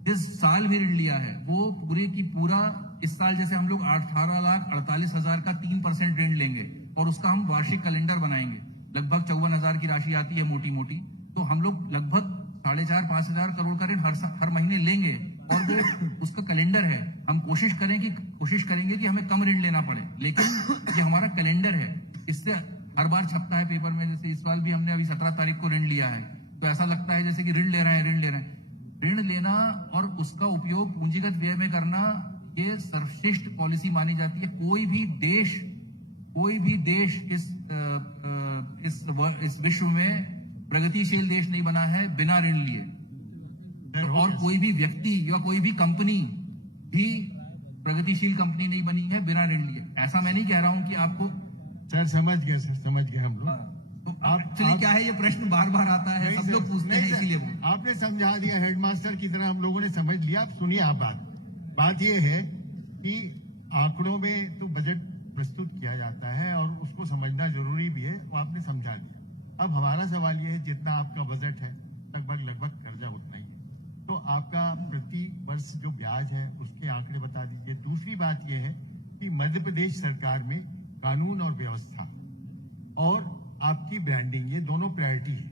जिस साल भी ऋण लिया है, वो पूरे की पूरा, इस साल जैसे हम लोग 18,48,000 का 3% ऋण लेंगे और उसका हम वार्षिक कैलेंडर बनाएंगे। लगभग 54,000 की राशि आती है मोटी मोटी। तो हम लोग लगभग 4,500-5 हजार करोड़ का ऋण हर महीने लेंगे और वो उसका कैलेंडर है। हम कोशिश करेंगे कि हमें कम ऋण लेना पड़े, लेकिन ये हमारा कैलेंडर है। इससे हर बार छपता है पेपर में। जैसे इस साल भी हमने अभी 17 तारीख को ऋण लिया है, तो ऐसा लगता है जैसे कि ऋण ले रहे हैं। ऋण लेना और उसका उपयोग पूंजीगत व्यय में करना, ये सर्वश्रेष्ठ पॉलिसी मानी जाती है। कोई भी देश इस विश्व में प्रगतिशील देश नहीं बना है बिना ऋण लिए। और कोई भी व्यक्ति या कोई भी कंपनी भी प्रगतिशील कंपनी नहीं बनी है बिना ऋण लिए। ऐसा मैं नहीं कह रहा हूं कि आपको सर समझ गए हम लोग। तो एक्चुअली क्या है, ये प्रश्न बार बार आता है, सब लोग पूछते हैं, इसीलिए आपने समझा दिया, हेडमास्टर की तरह हम लोगों ने समझ लिया। आप सुनिए, आप बात ये है कि आंकड़ों में तो बजट प्रस्तुत किया जाता है और उसको समझना जरूरी भी है, वो आपने समझा दिया। अब हमारा सवाल ये है, जितना आपका बजट है लगभग कर्जा उतना ही है, तो आपका प्रति वर्ष जो ब्याज है उसके आंकड़े बता दीजिए। दूसरी बात यह है कि मध्य प्रदेश सरकार में कानून और व्यवस्था और आपकी ब्रांडिंग, ये दोनों प्रायोरिटी है।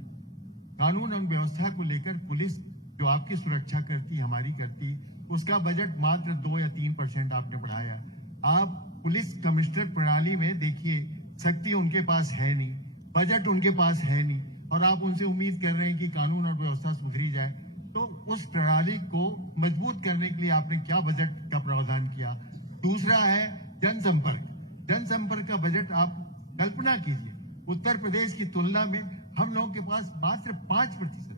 कानून और व्यवस्था को लेकर पुलिस जो आपकी सुरक्षा करती, हमारी करती, उसका बजट मात्र 2 या 3% आपने बढ़ाया। आप पुलिस कमिश्नर प्रणाली में देखिए, शक्ति उनके पास है नहीं, बजट उनके पास है नहीं, और आप उनसे उम्मीद कर रहे हैं कि कानून और व्यवस्था सुधरी जाए। तो उस प्रणाली को मजबूत करने के लिए आपने क्या बजट का प्रावधान किया? दूसरा है जनसंपर्क का बजट। आप कल्पना कीजिए, उत्तर प्रदेश की तुलना में हम लोगों के पास मात्र 5% है।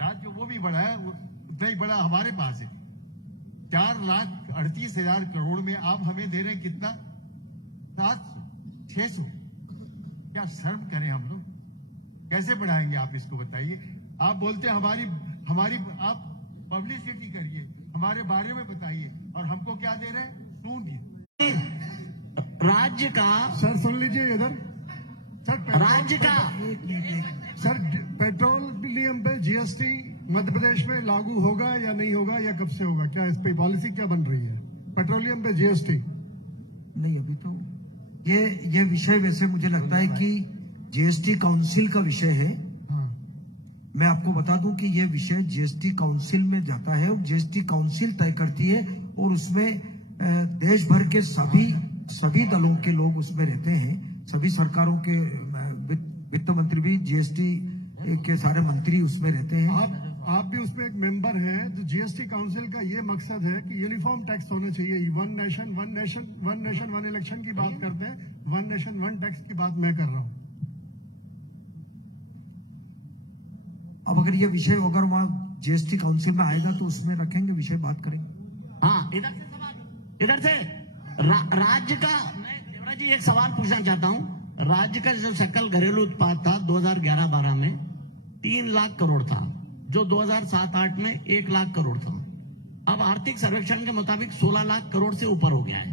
राज्य वो भी बड़ा है, उतना ही बड़ा हमारे पास है। 4,38,000 करोड़ में आप हमें दे रहे हैं कितना? 700-600। क्या शर्म करें हम लोग? कैसे बढ़ाएंगे आप इसको बताइए? आप बोलते हैं हमारी आप पब्लिसिटी करिए, हमारे बारे में बताइए, और हमको क्या दे रहे हैं? सूंढिए। राज्य का, सर सुन लीजिए इधर। सर राज्य का, सर पेट्रोलियम पे जीएसटी मध्य प्रदेश में लागू होगा या नहीं होगा, या कब से होगा? क्या इस पे पॉलिसी क्या बन रही है पेट्रोलियम पे जीएसटी? नहीं, अभी तो ये विषय वैसे मुझे लगता है कि जीएसटी काउंसिल का विषय है। मैं आपको बता दूं कि यह विषय जीएसटी काउंसिल में जाता है और जीएसटी काउंसिल तय करती है और उसमें देश भर के सभी दलों के लोग उसमें रहते हैं, सभी सरकारों के वित्त मंत्री भी, जीएसटी के सारे मंत्री उसमें रहते हैं। आप भी उसमें एक मेंबर हैं। तो जीएसटी काउंसिल का ये मकसद है कि यूनिफॉर्म टैक्स होना चाहिए। वन नेशन वन इलेक्शन की बात करते हैं, वन नेशन वन टैक्स की बात मैं कर रहा हूं। अब अगर ये विषय अगर वहां जीएसटी काउंसिल में आएगा तो उसमें रखेंगे, विषय बात करेंगे। हाँ, इधर से सवाल, इधर से राज्य का, मैं देवराज जी एक सवाल पूछना चाहता हूं। राज्य का जो सकल घरेलू उत्पाद था 2011-12 में 3 लाख करोड़ था, जो 2007-8 में 1 लाख करोड़ था। अब आर्थिक सर्वेक्षण के मुताबिक 16 लाख करोड़ से ऊपर हो गया है।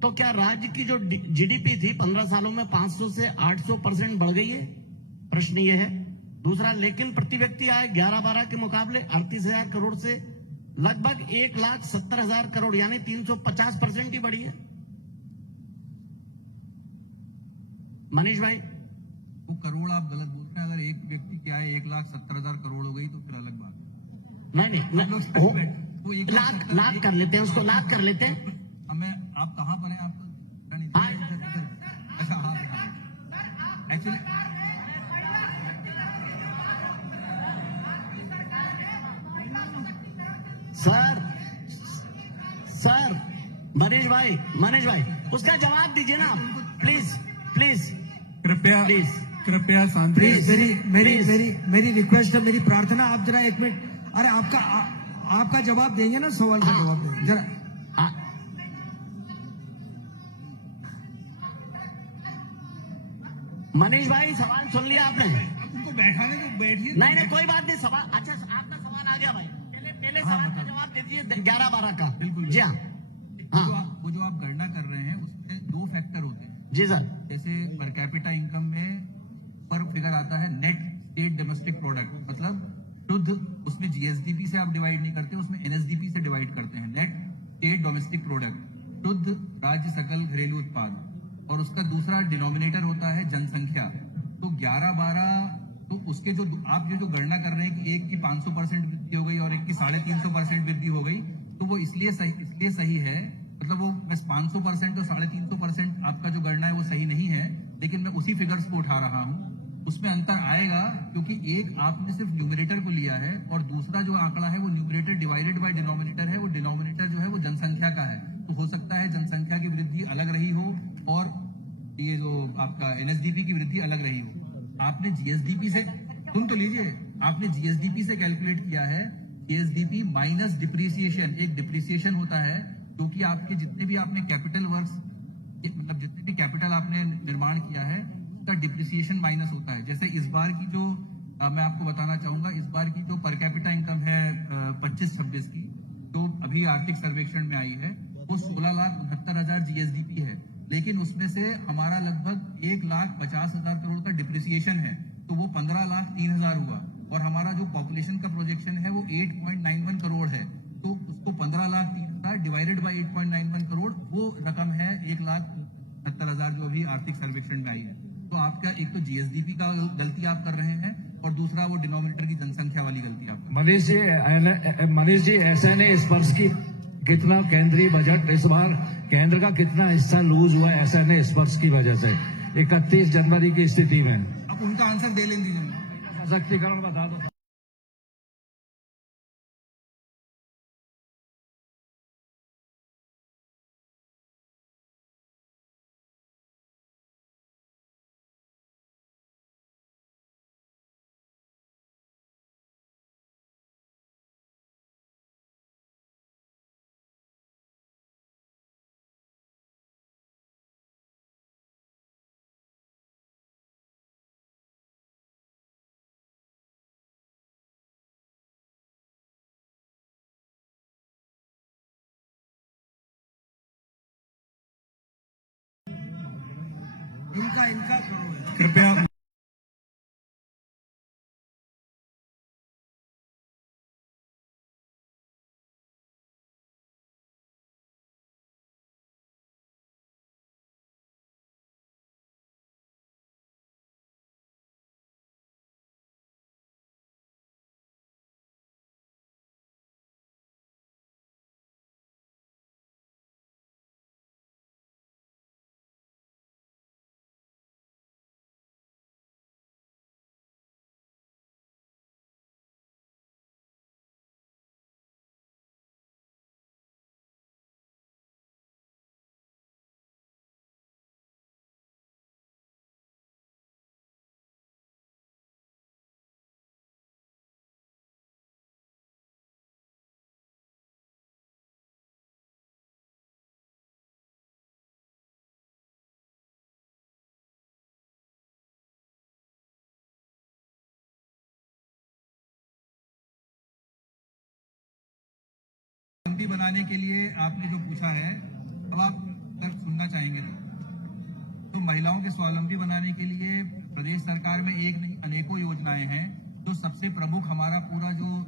तो क्या राज्य की जो जीडीपी थी 15 सालों में 500 से 800% बढ़ गई है? प्रश्न ये है। दूसरा, लेकिन प्रति व्यक्ति आय 11-12 के मुकाबले 38,000 करोड़ से लगभग 1,70,000 करोड़ यानी 350% ही बढ़ी है। मनीष भाई, वो करोड़ आप गलत बोल रहे हैं। अगर एक व्यक्ति की आय 1,70,000 करोड़ हो गई तो फिर अलग बात है। नहीं, वो एक लाख कर लेते हैं, उसको लाख कर लेते हैं। हमें, आप कहाँ पर हैं? आप अच्छा, हाँ, एक्चुअली सर मनीष भाई उसका जवाब दीजिए ना, प्लीज कृपया कृपया शांति। प्लीज मेरी रिक्वेस्ट है, मेरी प्रार्थना, आप जरा 1 मिनट, अरे आपका जवाब देंगे ना, सवाल का जवाब देंगे जरा। मनीष भाई, सवाल सुन लिया आपने? उनको बैठाने को बैठिए। नहीं, कोई बात नहीं। सवाल, अच्छा आपका सवाल आ गया भाई। पहले सवाल का जवाब दे दीजिए 11-12 का। बिल्कुल जी हाँ। वो जो आप गणना कर रहे हैं उसमें 2 फैक्टर होते हैं। जी सर। जैसे पर कैपिटा इनकम में पर फिगर आता है नेट स्टेट डोमेस्टिक प्रोडक्ट, मतलब शुद्ध, उसमें जीएसडीपी से आप डिवाइड नहीं करते, उसमें एनएसडीपी से डिवाइड करते हैं। नेट स्टेट डोमेस्टिक प्रोडक्ट, शुद्ध राज्य सकल घरेलू उत्पाद। और उसका दूसरा डिनोमिनेटर होता है जनसंख्या। तो 11-12, तो उसके जो आप ये जो गणना कर रहे हैं कि एक की 500% वृद्धि हो गई और एक की 350% वृद्धि हो गई, तो वो इसलिए सही है, मतलब वो बस 500% और 350% आपका जो गणना है वो सही नहीं है, लेकिन मैं उसी फिगर्स को उठा रहा हूं। उसमें अंतर आएगा क्योंकि एक आपने सिर्फ न्यूमरेटर को लिया है और दूसरा जो आंकड़ा है वो न्यूमरेटर डिवाइडेड बाय डिनोमिनेटर है। वो डिनोमिनेटर जो है वो जनसंख्या का है, तो हो सकता है जनसंख्या की वृद्धि अलग रही हो और ये जो आपका एनएसडीपी की वृद्धि अलग रही हो। आपने जीएसडीपी से, सुन तो लीजिए, आपने जीएसडीपी से कैलकुलेट किया है। जीएसडीपी माइनस डिप्रिसिएशन, एक डिप्रिसिएशन होता है क्योंकि आपके जितने भी आपने कैपिटल वर्क्स, मतलब जितने भी कैपिटल आपने निर्माण किया है उसका डिप्रिसिएशन माइनस होता है। जैसे इस बार की जो मैं आपको बताना चाहूंगा, इस बार की जो पर कैपिटा इनकम है 25-26 की, जो अभी आर्थिक सर्वेक्षण में आई है, वो 16,69,000 जीएसडीपी है, लेकिन उसमें से हमारा लगभग 1,50,000 करोड़ का डिप्रिसिएशन है, तो वो 15,03,000 हुआ। और हमारा जो पॉपुलेशन का प्रोजेक्शन है वो 8.91 करोड़ है, तो उसको 15,03,000 डिवाइडेड बाय 8.91 करोड़, वो रकम है 1,69,000 जो अभी आर्थिक सर्वेक्षण में आई है। तो आपका एक तो जीएसडीपी का गलती आप कर रहे हैं और दूसरा वो डिनोमिनेटर की जनसंख्या वाली गलती आप कर रहे हैं। मनीष जी, ऐसा नहीं, इस वर्ष की कितना केंद्रीय बजट इस बार केंद्र का कितना हिस्सा लूज हुआ है, ऐसा नहीं, इस वर्ष की वजह से 31 जनवरी की स्थिति में। अब उनका आंसर दे लें दीजिए, सशक्तिकरण बता दो। इनका करो। कृपया स्वावलंबी बनाने के लिए आपने जो पूछा है, अब आप अगर सुनना चाहेंगे तो महिलाओं के स्वावलंबी बनाने के लिए प्रदेश सरकार में एक नहीं अनेकों योजनाएं हैं। जो सबसे प्रमुख हमारा पूरा जो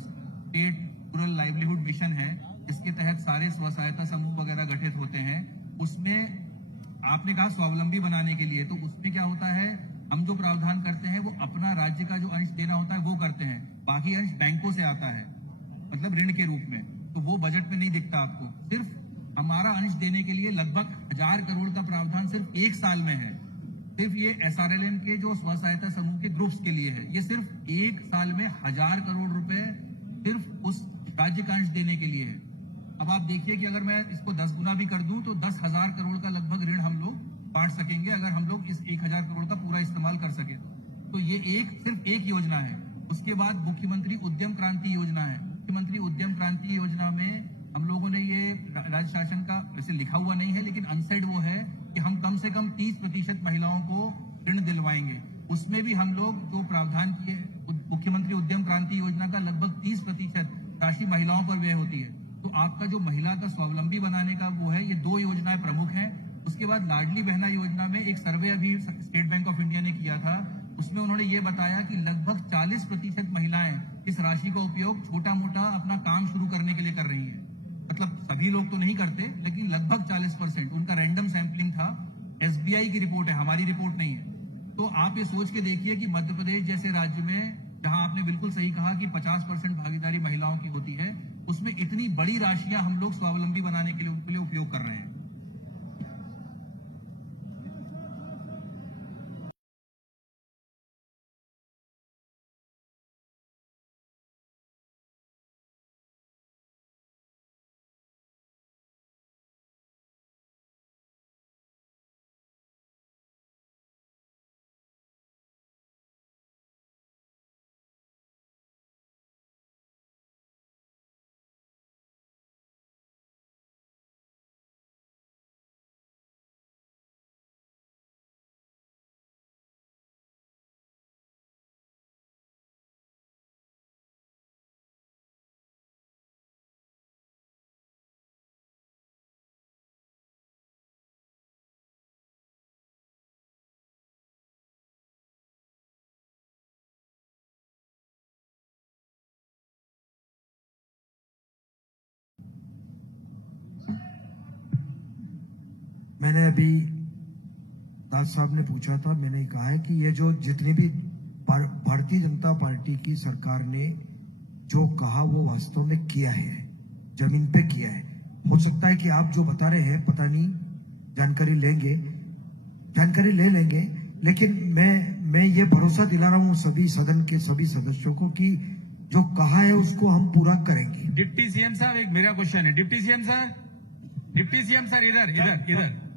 स्टेट रूरल लाइवलीहुड मिशन है, इसके तहत सारे स्व सहायता समूह वगैरह गठित होते हैं। उसमें आपने कहा स्वावलंबी बनाने के लिए, तो उसमें क्या होता है, हम जो प्रावधान करते हैं वो अपना राज्य का जो अंश देना होता है वो करते हैं, बाकी अंश बैंकों से आता है, मतलब ऋण के रूप में। तो वो बजट में नहीं दिखता आपको। सिर्फ हमारा अंश देने के लिए लगभग 1000 करोड़ का प्रावधान सिर्फ एक साल में है। सिर्फ ये SRLM के जो स्व सहायता समूह के ग्रुप्स के लिए है। ये सिर्फ एक साल में 1000 करोड़ रुपए सिर्फ उस राज्य का अंश देने के लिए है। अब आप देखिए कि अगर मैं इसको 10 गुना भी कर दूं तो 10,000 करोड़ का लगभग ऋण हम लोग बांट सकेंगे, अगर हम लोग इस 1000 करोड़ का पूरा इस्तेमाल कर सके तो ये सिर्फ एक योजना है। उसके बाद मुख्यमंत्री उद्यम क्रांति योजना है। मुख्यमंत्री उद्यम क्रांति योजना में हम लोगों ने ये राज्य शासन का वैसे लिखा हुआ नहीं है, लेकिन अनसेड वो है कि हम कम से कम 30% महिलाओं को ऋण दिलवाएंगे। उसमें भी हम लोग जो प्रावधान किए, मुख्यमंत्री उद्यम क्रांति योजना का लगभग 30% राशि महिलाओं पर व्यय होती है। तो आपका जो महिला का स्वावलंबी बनाने का वो है, ये 2 योजनाएं प्रमुख हैं। उसके बाद लाडली बहना योजना में एक सर्वे अभी स्टेट बैंक ऑफ इंडिया ने किया था। उसमें उन्होंने ये बताया कि लगभग 40% महिलाएं इस राशि का उपयोग छोटा मोटा अपना काम शुरू करने के लिए कर रही हैं। मतलब सभी लोग तो नहीं करते, लेकिन लगभग 40%। उनका रैंडम सैंपलिंग था। SBI की रिपोर्ट है, हमारी रिपोर्ट नहीं है। तो आप ये सोच के देखिए कि मध्य प्रदेश जैसे राज्य में, जहां आपने बिल्कुल सही कहा कि 50% भागीदारी महिलाओं की होती है, उसमें इतनी बड़ी राशियां हम लोग स्वावलंबी बनाने के लिए उनके लिए उपयोग कर रहे हैं। मैंने अभी दास साहब ने पूछा था, मैंने कहा है कि ये जो जितनी भी भारतीय जनता पार्टी की सरकार ने जो कहा वो वास्तव में किया है, जमीन पे किया है। हो सकता है कि आप जो बता रहे हैं पता नहीं, जानकारी ले लेंगे, लेकिन मैं ये भरोसा दिला रहा हूं सभी सदन के सभी सदस्यों को कि जो कहा है उसको हम पूरा करेंगे। डिप्टी सीएम साहब, एक मेरा क्वेश्चन है। डिप्टी सीएम सर इधर।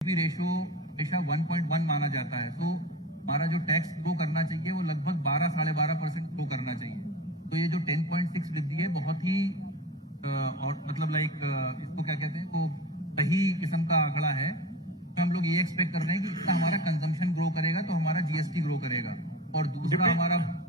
रेशो हमेशा 1.1 माना जाता है। तो हमारा जो टैक्स ग्रो करना चाहिए वो लगभग 12-12.5% ग्रो करना चाहिए। तो ये जो 10.6 वृद्धि है बहुत ही और मतलब इसको क्या कहते हैं, वो सही किस्म का आंकड़ा है। तो हम लोग ये एक्सपेक्ट कर रहे हैं कि इतना हमारा कंजम्पशन ग्रो करेगा तो हमारा GST ग्रो करेगा। और दूसरा हमारा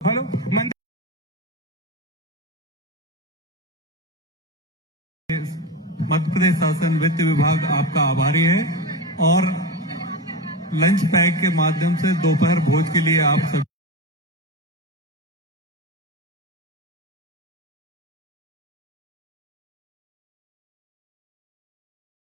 हेलो मध्य प्रदेश शासन वित्त विभाग आपका आभारी है और लंच पैक के माध्यम से दोपहर भोज के लिए आप सब